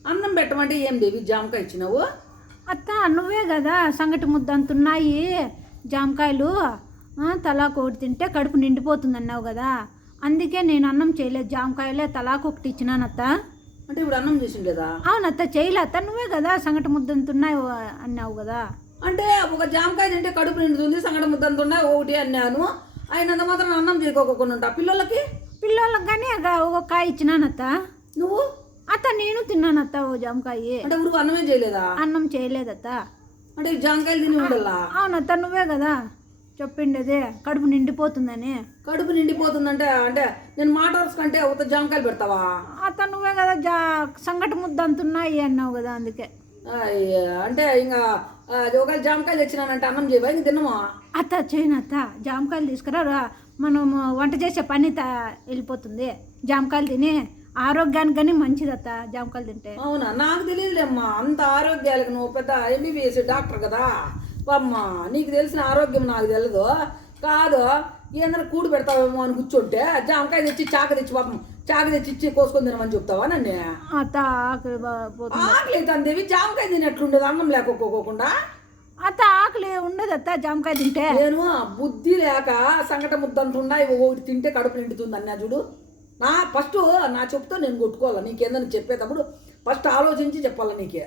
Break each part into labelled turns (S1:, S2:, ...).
S1: అన్నం పెట్టమంటే ఏం దేవి జామకాయ ఇచ్చినావు?
S2: అత్త నువ్వే కదా సంగటి ముద్ద అంతున్నాయి జామకాయలు తలాకు ఒకటి తింటే కడుపు నిండిపోతుంది అన్నావు కదా, అందుకే నేను అన్నం చేయలేదు, జామకాయలే తలాకు ఒకటి ఇచ్చినానత్త.
S1: అంటే ఇప్పుడు అన్నం చేసిండేదా?
S2: అవునత్త, చేయలే అత్త, నువ్వే కదా సంగటి ముద్ద అంతున్నాయి అన్నావు కదా.
S1: అంటే ఒక జామకాయ తింటే కడుపు నిండుతుంది, సంగటి ముద్ద అంతున్నాయి ఒకటి అన్నాను. అయినంత మాత్రం అన్నం చేయకోకుండా ఉంటా పిల్లలకి
S2: కానీ ఒక కాయ ఇచ్చినానత్త.
S1: నువ్వు?
S2: అత్త నేను తిన్నానత్త ఓ జామకాయ.
S1: అంటే ఊరు అన్నమే చేయలేదా?
S2: అన్నం చేయలేదత్త.
S1: అంటే జామకాయలు తిని ఉండల్లా?
S2: అవునత్త, నువ్వే కదా చెప్పిండేది కడుపు నిండిపోతుందని.
S1: కడుపు నిండిపోతుందంటే అంటే నేను మాట వరుస కంటే ఒక జామకాయలు పెడతావా?
S2: అత్త నువ్వే కదా సంగటి ముద్ద అంతున్నాయి అన్నావు కదా, అందుకే.
S1: అంటే ఇంకా ఒకవేళ జామకాయలు తెచ్చినానంటే అన్నం చేయవా? ఇంక తిన్నమా?
S2: అత్త చేయనత్త, జామకాయలు తీసుకురా, మనం వంట చేసే పని వెళ్ళిపోతుంది. జామకాయలు తిని ఆరోగ్యానికి కానీ మంచిదత్త జామకాయలు తింటే.
S1: అవునా? నాకు తెలియదులేమ్మా అంత ఆరోగ్యాలకు, నువ్వు పెద్ద ఎంబీబీఎస్ డాక్టర్ కదా అమ్మా, నీకు తెలిసిన ఆరోగ్యం నాకు తెలియదు. కాదు ఏదైనా కూడు పెడతావేమో అని కూర్చుంటే జామకాయ తెచ్చి చాక తెచ్చి పాపం చాక తెచ్చి ఇచ్చి కోసుకొని తినమని చెప్తావా నన్ను?
S2: అత్త ఆకలి
S1: ఆకలి అవుతుంది, జామకాయ తినట్లుండదు అన్నం లేకపోకుండా.
S2: అత్త ఆకలి ఉండదత్త జామకాయ తింటే.
S1: నేను బుద్ధి లేక సంగట ముద్దంటుండా ఒకటి తింటే కడుపు నిండుతుంది అన్నా చూడు. ఫస్ట్ నా చెప్తే నేను కొట్టుకోవాలి, నీకేందని చెప్పేటప్పుడు ఫస్ట్ ఆలోచించి చెప్పాలి నీకే.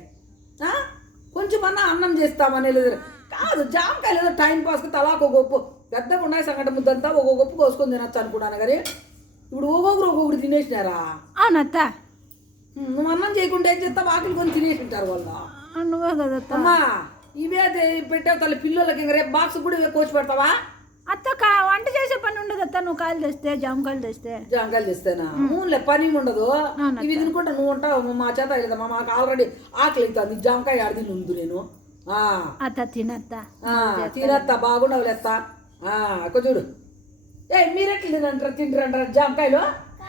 S1: కొంచెమన్నా అన్నం చేస్తామని లేదు కాదు, జామకాయలు ఏదో టైం పాస్కి తలాకు ఒక గొప్పు పెద్దగా ఉన్నాయి, సంగట ముద్దంతా ఒక గొప్పు కోసుకొని తినొచ్చు అనుకున్నాను. కానీ ఇప్పుడు ఒక్కొక్కటి తినేసినారా?
S2: అవునత్త.
S1: నువ్వు అన్నం చేయకుండా ఏం చేస్తావు? ఆకలి కొని తినేసి ఉంటారు వాళ్ళు.
S2: నువ్వే కదత్త.
S1: అమ్మా ఇవే పెట్టావు తల్లి పిల్లలకి, ఇంక రేపు బాక్స్ కూడా ఇవే కోసి పెడతావా?
S2: అత్త వంట చేసే పని ఉండదత్త, నువ్వు కాయలు తెస్తే జామకాయలు
S1: తెస్తేనా? ఊన్లే పని ఉండదు, ఇవి తినుకుంటా నువ్వు ఉంటావు. మా చేత లేదమ్మా, మాకు ఆల్రెడీ ఆకలి అవుతుంది, జామకాయ ఆడి నుండు నేను.
S2: అత్త
S1: తినత్తా బాగుండవులేత్తా. చూడు మీరెట్లు తింటారంటారా జామకాయలు?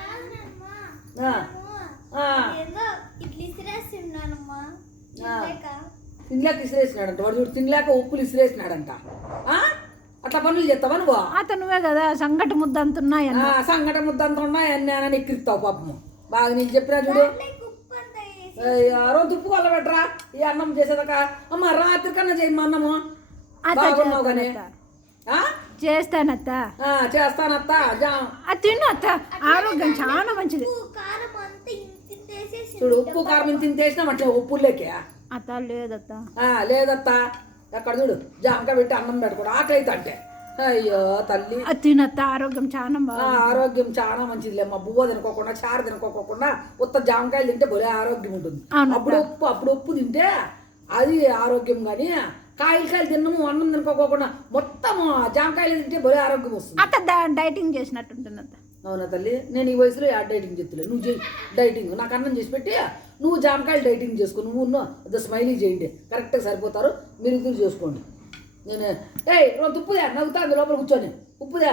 S1: తినలేక ఇసిరేసినాడంట వాడు, చూడు తినలేక ఉప్పులు ఇసిరేసినాడంట. అట్లా పనులు చేస్తావా నువ్వు?
S2: అత్త నువ్వే కదా సంగటి ముద్ద అంతున్నాయి,
S1: సంగట ముద్ద అంత ఉన్నాయని అని ఎక్కిరిస్తావు పాపము. బాగా నీకు చెప్పినా చూడు. రోజు ఉప్పు కొల్ల పెట్టరా ఈ అన్నం చేసేదాకా. అమ్మ రాత్రి కన్నా చేయమ్మా అన్నము, బాగున్నావు కానీ.
S2: చేస్తానత్త
S1: చేస్తానత్త.
S2: తిను అత్త, ఆరోగ్యం చాలా మంచిది.
S1: చూడు ఉప్పు కారం తింటేసినామంటే ఉప్పులేకే
S2: అత్త. లేదత్త
S1: లేదత్తా, ఎక్కడ చూడు జామకాయ పెట్టి అన్నం పెట్టుకోడు ఆకలి అయితే అంటే. అయ్యో తల్లి
S2: తినత్త, ఆరోగ్యం చాలా
S1: ఆరోగ్యం చాలా మంచిదిలేమ్మా. బువ్వ తినుకోకుండా చారు తినుకోకుండా ఉత్త జామకాయలు తింటే భలే ఆరోగ్యం ఉంటుంది. అప్పుడు ఉప్పు తింటే అది ఆరోగ్యం. కానీ కాయలు తిన్నాము అన్నం తినుకోకుండా మొత్తం జామకాయలు తింటే భలే ఆరోగ్యం వస్తుంది.
S2: అత్త డైటింగ్ చేసినట్టుంటుంది అత్త.
S1: అవునా తల్లి? నేను ఈ వయసులో డైటింగ్ చెప్తలే, నువ్వు చేయి డైటింగ్. నాకు అన్నం చేసి పెట్టి నువ్వు జామకాయలు డైటింగ్ చేసుకో. నువ్వు స్మైలీ చేయండి, కరెక్ట్గా సరిపోతారు. మీరు ఇద్దరు చేసుకోండి. నేను రోజు ఉప్పుదే నవ్వుతా అందు లోపల కూర్చొని ఉప్పుదే.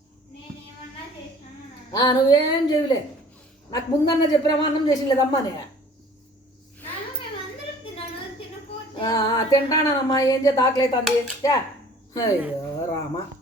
S1: నువ్వేం చేయలే, నాకు ముందన్నా చెప్పినామా అన్నం చేసి లేదమ్మా. నే తింటానమ్మా, ఏం చేత ఆకలి అవుతుంది. అయ్యో రామా.